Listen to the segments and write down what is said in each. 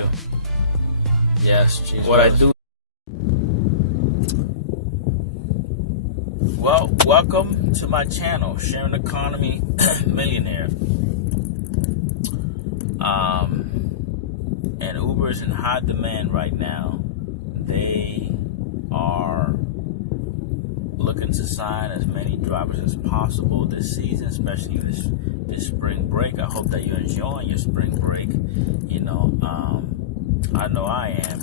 you. Yes, Jesus. What I do. Well, welcome to my channel, Sharing Economy Millionaire. And Uber is in high demand right now. They are looking to sign as many drivers as possible this season, especially this spring break. I hope that you're enjoying your spring break. I know I am.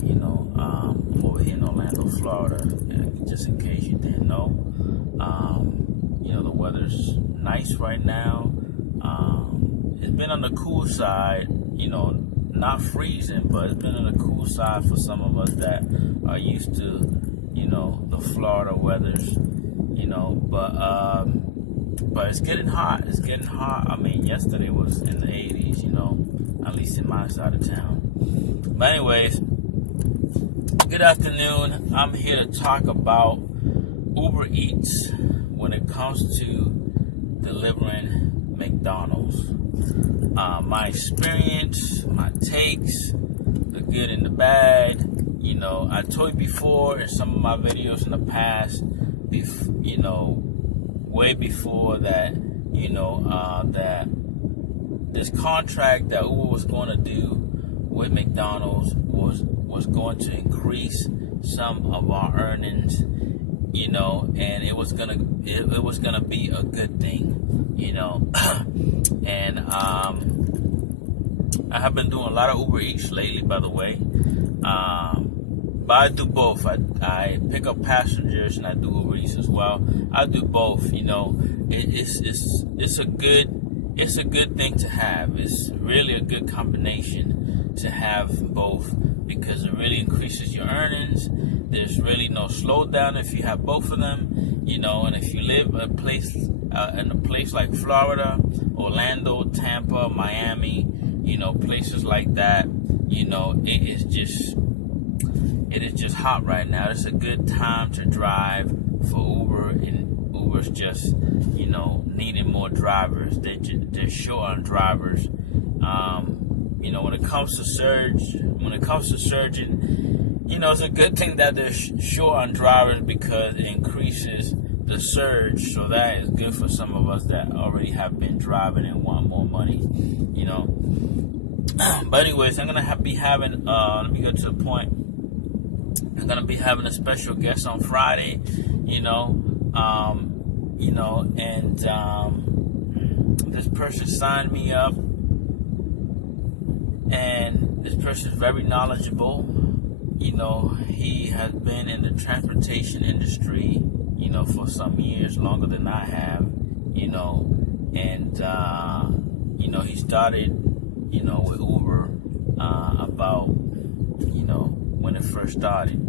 I'm over here in Orlando, Florida. And just in case you didn't know, the weather's nice right now. It's been on the cool side, not freezing, but it's been on the cool side for some of us that are used to, the Florida weathers, but it's getting hot. It's getting hot. I mean, yesterday was in the 80s, at least in my side of town. But anyways, good afternoon. I'm here to talk about Uber Eats when it comes to delivering McDonald's. My experience, my takes, the good and the bad. I told you before in some of my videos in the past, way before that, that this contract that Uber was going to do with McDonald's was going to increase some of our earnings, and it was gonna be a good thing, and I have been doing a lot of Uber Eats lately, by the way. But I do both. I pick up passengers and I do Uber Eats as well. I do both. It's a good thing to have. It's really a good combination to have both because it really increases your earnings. There's really no slowdown if you have both of them. And if you live in a place like Florida, Orlando, Tampa, Miami, places like that, it is just hot right now. It's a good time to drive for Uber, and Uber's just, needing more drivers. They're short on drivers. When it comes to surging, it's a good thing that they're short on drivers because it increases the surge. So that is good for some of us that already have been driving and want more money, But anyways, I'm gonna be having. Let me go to the point. I'm gonna be having a special guest on Friday, and this person signed me up, and this person is very knowledgeable. He has been in the transportation industry, for some years, longer than I have, and he started, with Uber about, when it first started.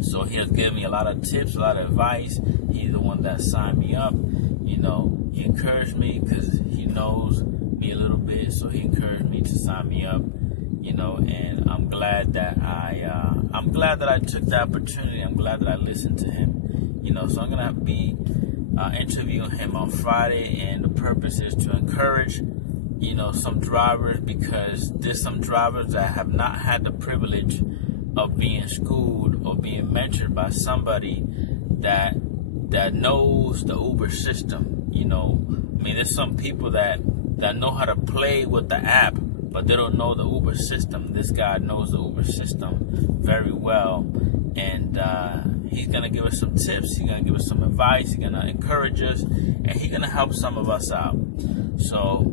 So he has given me a lot of tips, a lot of advice. He's the one that signed me up. He encouraged me because he knows me a little bit. So he encouraged me to sign me up. And I'm glad that I took the opportunity. I'm glad that I listened to him. So I'm gonna be interviewing him on Friday, and the purpose is to encourage, some drivers, because there's some drivers that have not had the privilege of being schooled or being mentored by somebody that knows the Uber system. There's some people that know how to play with the app, but they don't know the Uber system. This guy knows the Uber system very well, and he's gonna give us some tips. He's gonna give us some advice. He's gonna encourage us, and he's gonna help some of us out. So,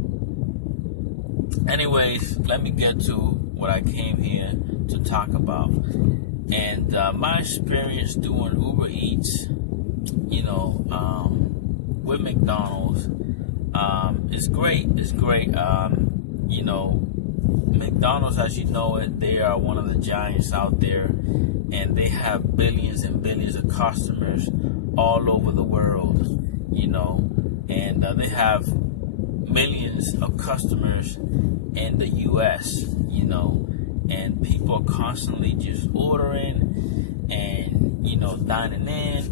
anyways, let me get to what I came here to talk about. And my experience doing Uber Eats, with McDonald's, is great. It's great. McDonald's, as you know it, they are one of the giants out there, and they have billions and billions of customers all over the world, and they have millions of customers in the U.S., and people are constantly just ordering and, dining in,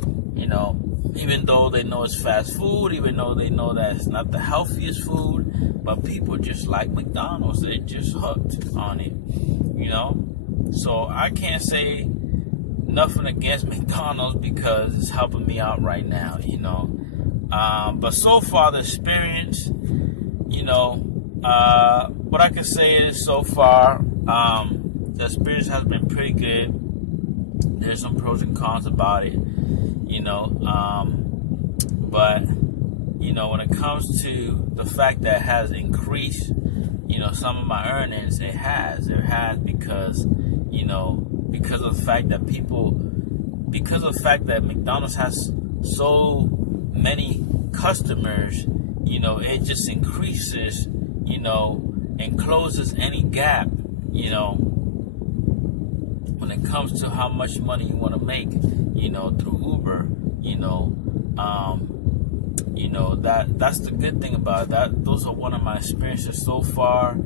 Even though they know it's fast food, even though they know that it's not the healthiest food, but people just like McDonald's. They're just hooked on it, you know? So I can't say nothing against McDonald's because it's helping me out right now, you know? But so far, the experience, you know, what I can say is so far, the experience has been pretty good. There's some pros and cons about it, you know, but, you know, when it comes to the fact that it has increased, you know, some of my earnings, it has because, you know, because of the fact that McDonald's has so many customers, you know, it just increases, you know, and closes any gap, you know, when it comes to how much money you want to make, you know, through Uber, you know, that's the good thing about it. That those are one of my experiences so far.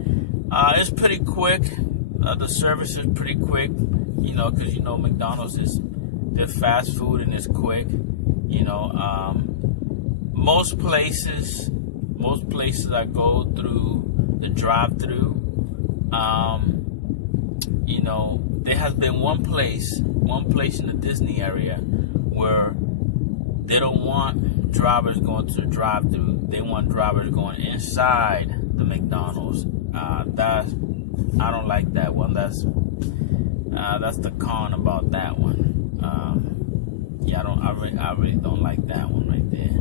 It's pretty quick. The service is pretty quick, you know, because, you know, McDonald's they're fast food and it's quick, you know. Most places I go through the drive-through, you know, there has been one place in the Disney area where they don't want drivers going to the drive-through. They want drivers going inside the McDonald's. I don't like that one. That's the con about that one. I really don't like that one right there.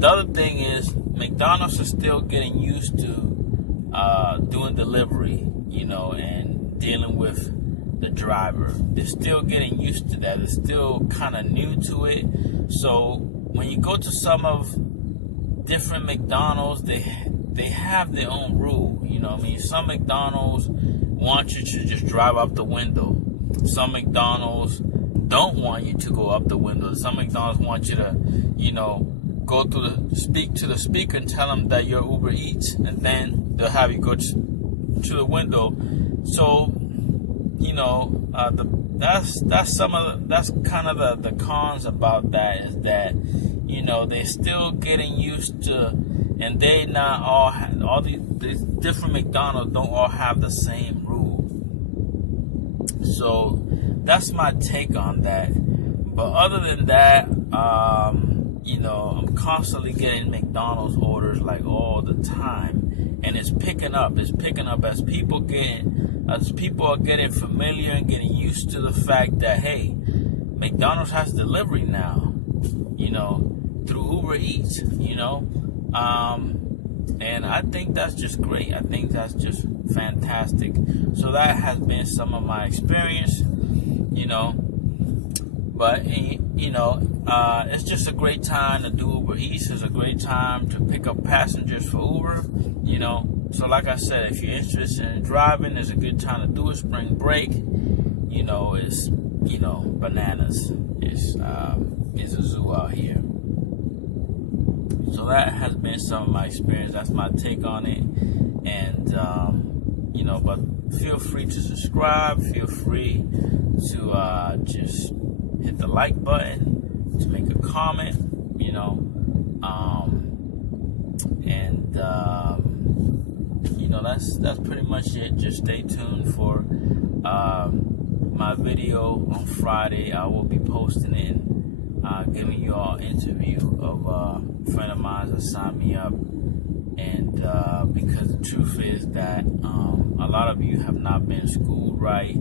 The other thing is McDonald's is still getting used to doing delivery, you know, and dealing with the driver. They're still getting used to that. They're still kind of new to it. So when you go to some of different McDonald's, they have their own rule. You know what I mean? Some McDonald's want you to just drive up the window. Some McDonald's don't want you to go up the window. Some McDonald's want you to, you know, speak to the speaker and tell them that you're Uber Eats, and then they'll have you go to the window. So, you know, that's kind of the cons about that, is that, you know, they're still getting used to, and they not all these different McDonald's don't all have the same rule. So that's my take on that. But other than that, you know, I'm constantly getting McDonald's orders like all the time, and it's picking up. It's picking up as people are getting familiar and getting used to the fact that, hey, McDonald's has delivery now, you know, through Uber Eats, you know, and I think that's just great. I think that's just fantastic. So that has been some of my experience, you know. But, you know, it's just a great time to do Uber Eats. It's a great time to pick up passengers for Uber, you know. So like I said, if you're interested in driving, it's a good time to do it. Spring break, you know, it's, you know, bananas. It's a zoo out here. So that has been some of my experience. That's my take on it. And, you know, but feel free to subscribe. Feel free to just hit the like button, to make a comment, you know, and you know, that's pretty much it. Just stay tuned for my video on Friday. I will be posting it, giving you all an interview of a friend of mine that signed me up, and because the truth is that a lot of you have not been schooled right.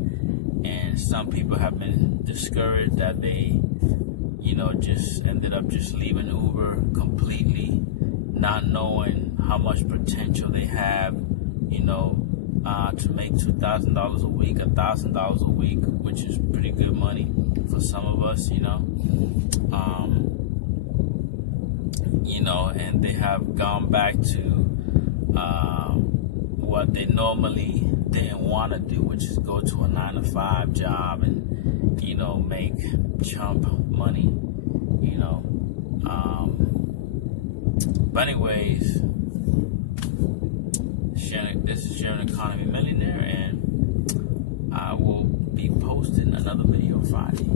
And some people have been discouraged that they, you know, just ended up just leaving Uber completely, not knowing how much potential they have, you know, to make $2,000 a week, $1,000 a week, which is pretty good money for some of us, you know. You know, and they have gone back to what they normally didn't want to do, which is go to a 9-to-5 job and, you know, make chump money, you know. But anyways, this is Sharon Economy Millionaire, and I will be posting another video Friday.